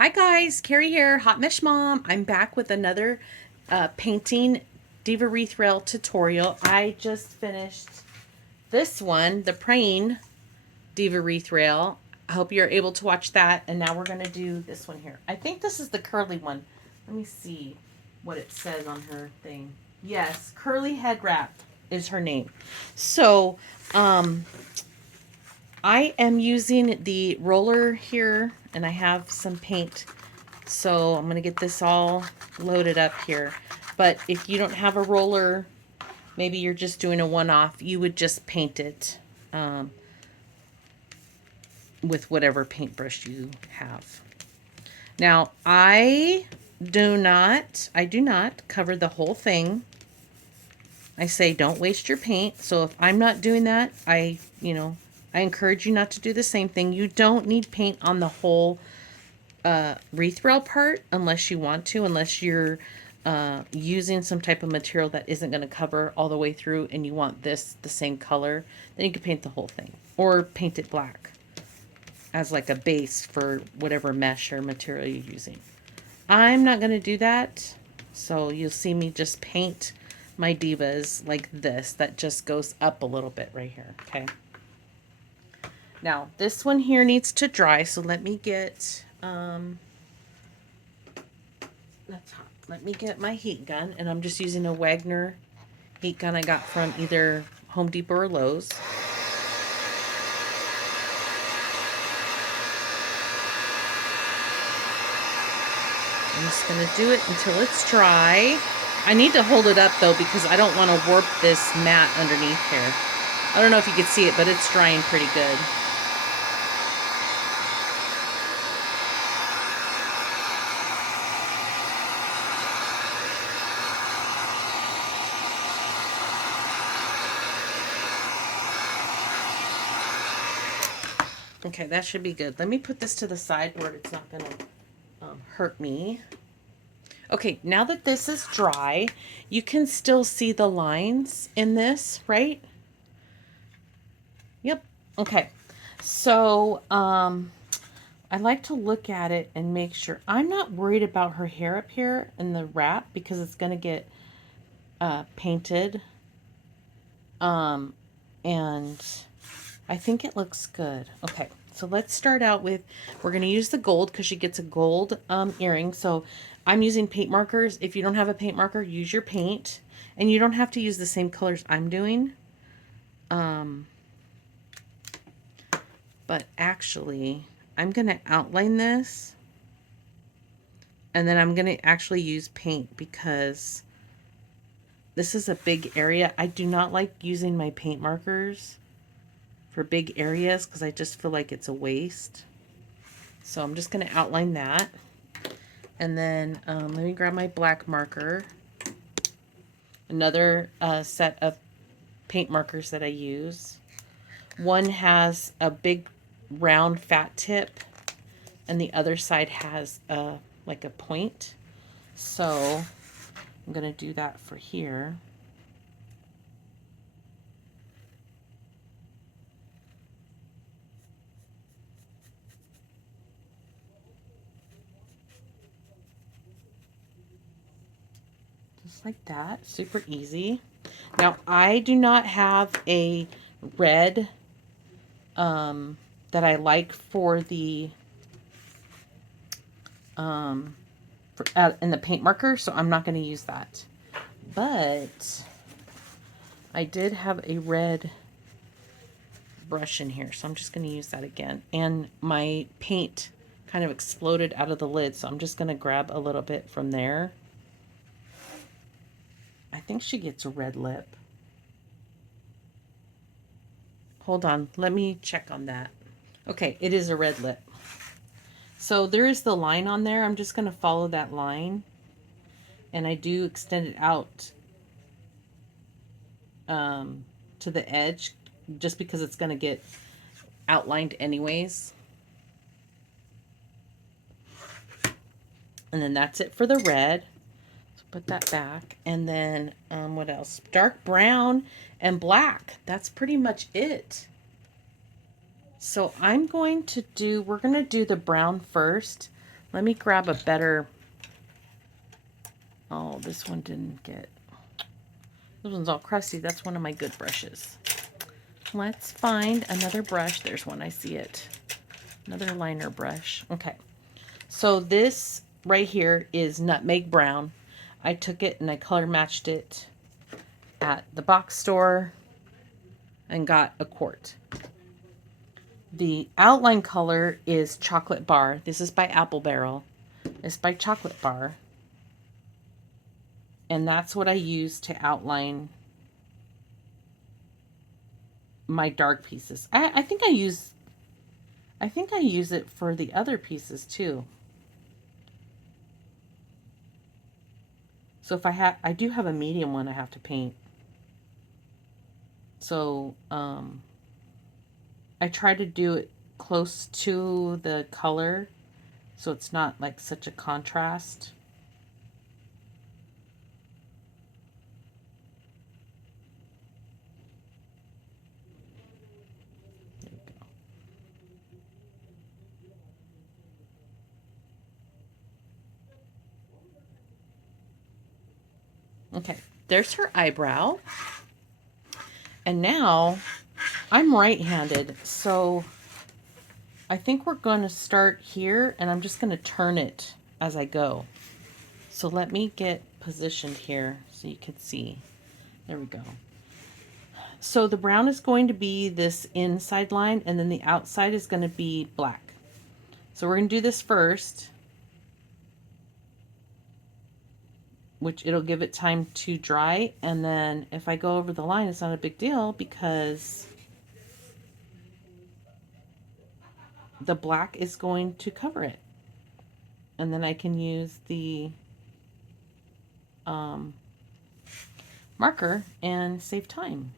Hi guys, Carrie here, Hot Mesh Mom. I'm back with another painting diva wreath rail tutorial. I just finished this one, the praying diva wreath rail. I hope you're able to watch that. And now we're going to do this one here. I think this is the curly one. Let me see what it says on her thing. Yes, curly head wrap is her name. So, I am using the roller here, and I have some paint. So I'm going to get this all loaded up here. But if you don't have a roller, maybe you're just doing a one-off, you would just paint it with whatever paintbrush you have. Now, I do not cover the whole thing. I say don't waste your paint. So if I'm not doing that, I encourage you not to do the same thing. You don't need paint on the whole wreath rail part unless you want to, unless you're using some type of material that isn't going to cover all the way through and you want this the same color, then you can paint the whole thing or paint it black as like a base for whatever mesh or material you're using. I'm not going to do that, so you'll see me just paint my divas like this. That just goes up a little bit right here. Okay, now this one here needs to dry, so let me get let me get my heat gun, and I'm just using a Wagner heat gun I got from either Home Depot or Lowe's. I'm just going to do it until it's dry. I need to hold it up though because I don't want to warp this mat underneath here. I don't know if you can see it, but it's drying pretty good. Okay, that should be good. Let me put this to the side where it's not going to hurt me. Okay, now that this is dry, you can still see the lines in this, right? Yep. Okay. So, I like to look at it and make sure. I'm not worried about her hair up here in the wrap because it's going to get painted. And I think it looks good. Okay, so let's start out with, we're going to use the gold because she gets a gold earring. So I'm using paint markers. If you don't have a paint marker, use your paint. And you don't have to use the same colors I'm doing. But actually, I'm going to outline this. And then I'm going to actually use paint because this is a big area. I do not like using my paint markers for big areas because I just feel like it's a waste. So I'm just going to outline that. And then let me grab my black marker. Another set of paint markers that I use. One has a big round fat tip and the other side has like a point. So I'm going to do that for here. Just like that. Super easy. Now, I do not have a red that I like for the in the paint marker, so I'm not going to use that. But I did have a red brush in here, so I'm just going to use that again. And my paint kind of exploded out of the lid, so I'm just going to grab a little bit from there. I think she gets a red lip. Hold on, let me check on that. Okay, it is a red lip. So there is the line on there. I'm just going to follow that line. And I do extend it out to the edge just because it's going to get outlined anyways. And then that's it for the red. So put that back. And then what else? Dark brown and black. That's pretty much it. So I'm going to do, we're going to do the brown first. Let me grab a better... Oh, this one didn't get... This one's all crusty. That's one of my good brushes. Let's find another brush. There's one. I see it. Another liner brush. Okay. So this right here is Nutmeg Brown. I took it and I color matched it at the box store and got a quart. The outline color is Chocolate Bar. This is by Apple Barrel. It's by Chocolate Bar. And that's what I use to outline my dark pieces. I think I use it for the other pieces too. So if I do have a medium one I have to paint. So I try to do it close to the color so it's not like such a contrast. There you go. Okay, there's her eyebrow. And now I'm right-handed, so I think we're going to start here, and I'm just going to turn it as I go. So let me get positioned here so you can see. There we go. So the brown is going to be this inside line, and then the outside is going to be black. So we're going to do this first, which it'll give it time to dry, and then if I go over the line, it's not a big deal because the black is going to cover it. And then I can use the marker and save time.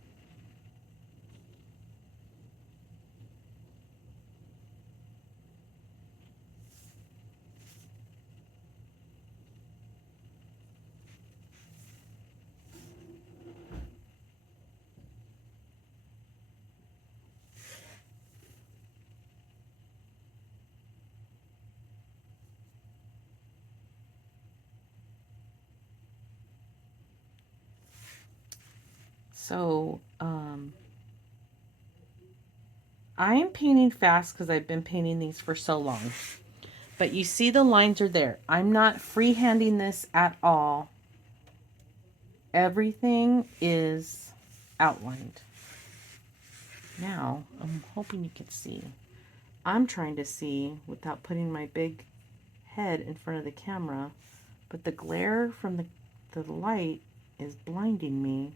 So I am painting fast because I've been painting these for so long. But you see the lines are there. I'm not freehanding this at all. Everything is outlined. Now, I'm hoping you can see. I'm trying to see without putting my big head in front of the camera, but the glare from the light is blinding me.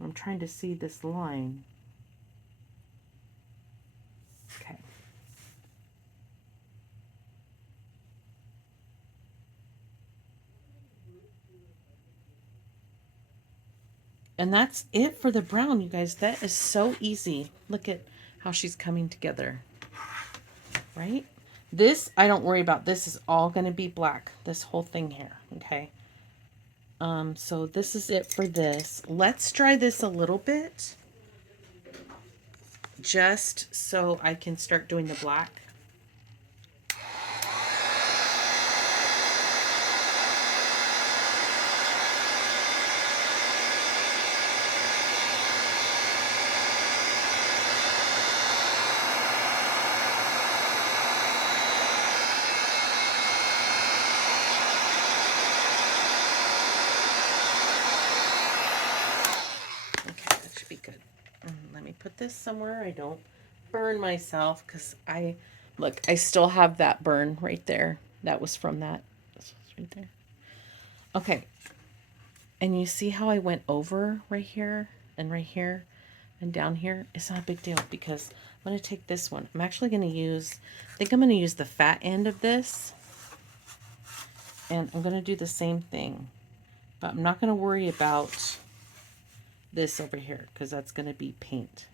I'm trying to see this line. Okay. And that's it for the brown, you guys. That is so easy. Look at how she's coming together. Right? This, I don't worry about. This is all going to be black. This whole thing here. Okay. So this is it for this. Let's dry this a little bit. Just so I can start doing the black. Be good. Let me put this somewhere I don't burn myself, because I still have that burn right there. That was from that. This was right there. Okay. And you see how I went over right here and right here and down here? It's not a big deal because I'm going to take this one. I'm actually going to use, I think I'm going to use the fat end of this. And I'm going to do the same thing. But I'm not going to worry about this over here because that's going to be paint.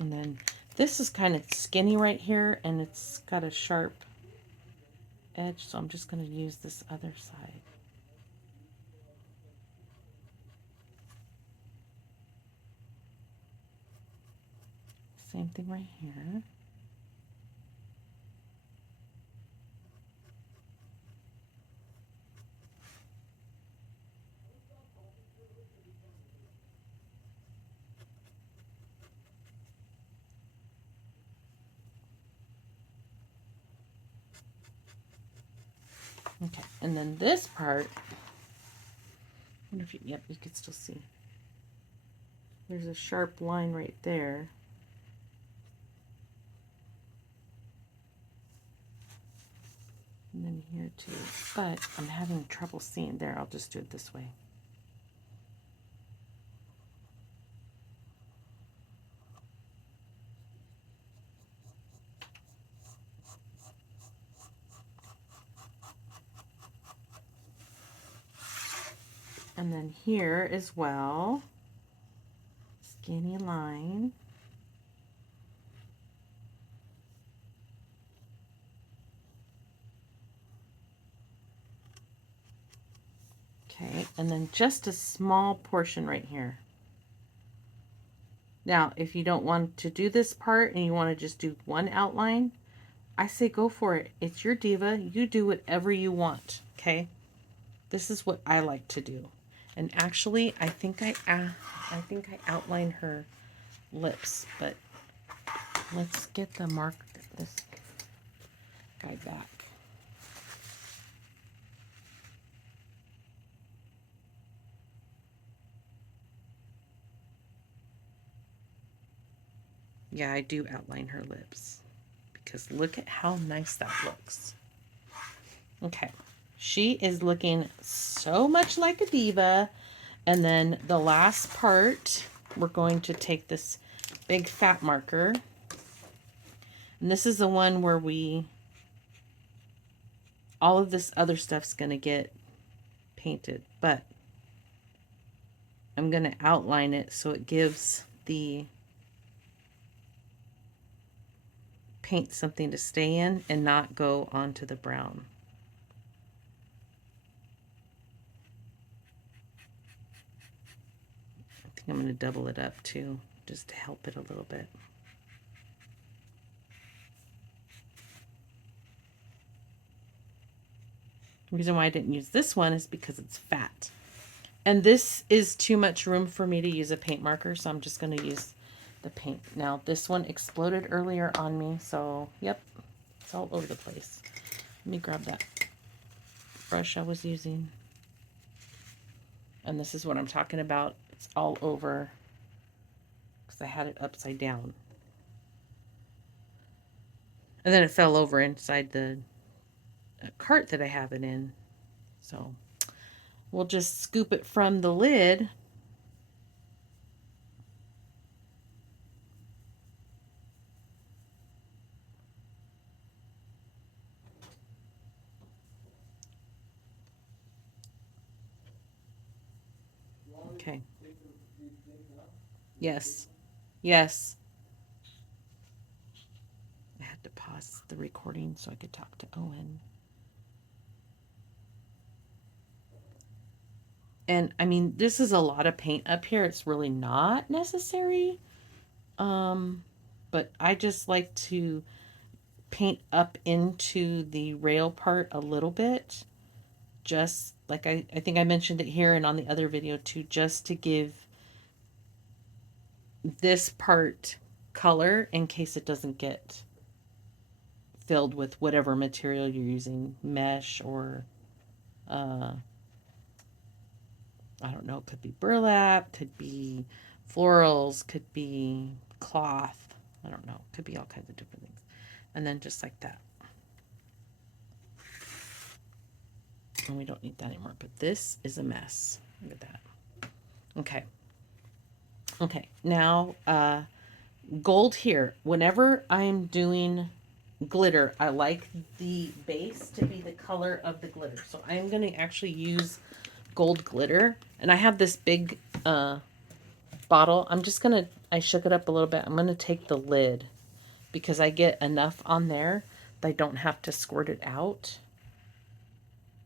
And then This is kind of skinny right here, and it's got a sharp edge, so I'm just going to use this other side. Same thing right here. Okay, and then this part, I wonder if you, yep, you can still see. There's a sharp line right there. And then here too, but I'm having trouble seeing there. I'll just do it this way. And then here as well, skinny line. Okay, and then just a small portion right here. Now, if you don't want to do this part and you want to just do one outline, I say go for it. It's your diva. You do whatever you want, okay? This is what I like to do. And actually, I think I outlined her lips, but let's get the mark this guy back. Yeah, I do outline her lips because look at how nice that looks. Okay, she is looking so much like a diva. And then the last part, we're going to take this big fat marker. And this is the one where all of this other stuff's going to get painted. But I'm going to outline it so it gives the paint something to stay in and not go onto the brown. I think I'm going to double it up too, just to help it a little bit. The reason why I didn't use this one is because it's fat. And this is too much room for me to use a paint marker, so I'm just going to use the paint. Now, this one exploded earlier on me, so, yep, it's all over the place. Let me grab that brush I was using. And this is what I'm talking about. It's all over because I had it upside down. And then it fell over inside the cart that I have it in. So we'll just scoop it from the lid. Okay. Yes. Yes. I had to pause the recording so I could talk to Owen. And I mean, this is a lot of paint up here. It's really not necessary. But I just like to paint up into the rail part a little bit. Just like I think I mentioned it here and on the other video too, just to give this part color in case it doesn't get filled with whatever material you're using, mesh or I don't know, it could be burlap, could be florals, could be cloth. I don't know, could be all kinds of different things. And then just like that. And we don't need that anymore, but this is a mess. Look at that. Okay. Okay, now gold here. Whenever I'm doing glitter, I like the base to be the color of the glitter. So I'm going to actually use gold glitter. And I have this big bottle. I'm just going to, I shook it up a little bit. I'm going to take the lid because I get enough on there that I don't have to squirt it out.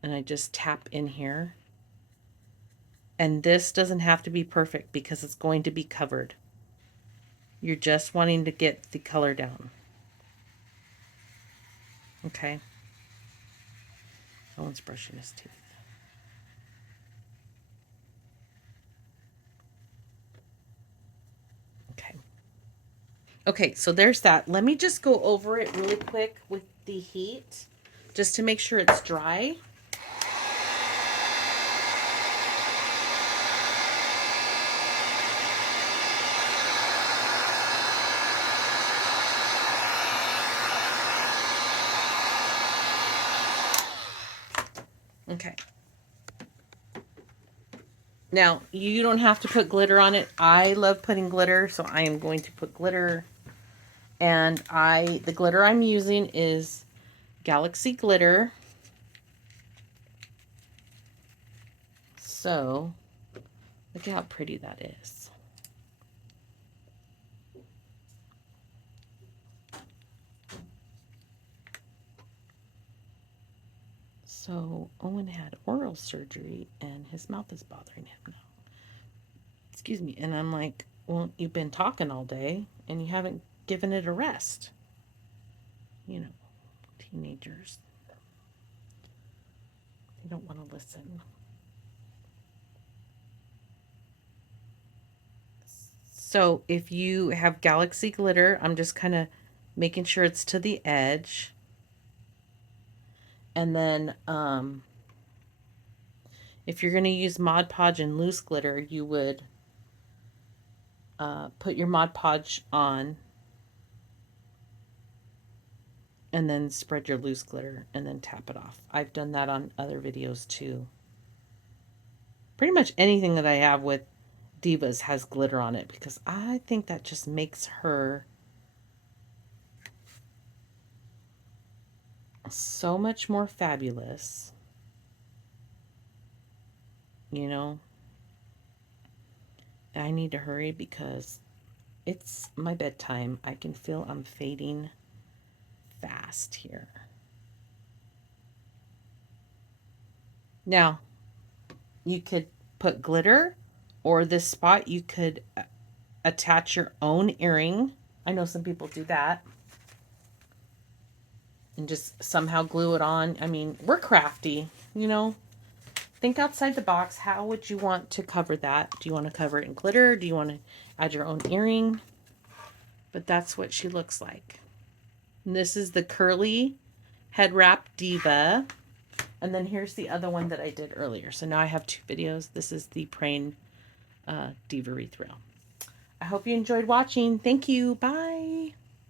And I just tap in here. And this doesn't have to be perfect because it's going to be covered. You're just wanting to get the color down. Okay. Someone's brushing his teeth. Okay. Okay, so there's that. Let me just go over it really quick with the heat just to make sure it's dry. Okay. Now, you don't have to put glitter on it. I love putting glitter, so I am going to put glitter. And the glitter I'm using is Galaxy Glitter. So, look at how pretty that is. So, Owen had oral surgery and his mouth is bothering him now. Excuse me. And I'm like, well, you've been talking all day and you haven't given it a rest. You know, teenagers. They don't want to listen. So if you have Galaxy Glitter, I'm just kind of making sure it's to the edge. And then if you're going to use Mod Podge and loose glitter, you would put your Mod Podge on and then spread your loose glitter and then tap it off. I've done that on other videos too. Pretty much anything that I have with Divas has glitter on it because I think that just makes her so much more fabulous. You know, I need to hurry because it's my bedtime. I can feel I'm fading fast here. Now, you could put glitter, or this spot you could attach your own earring. I know some people do that. And just somehow glue it on. I mean, we're crafty, you know. Think outside the box. How would you want to cover that? Do you want to cover it in glitter? Do you want to add your own earring? But that's what she looks like. And this is the curly head wrap diva. And then here's the other one that I did earlier. So now I have two videos. This is the praying diva wreath rail. I hope you enjoyed watching. Thank you. Bye.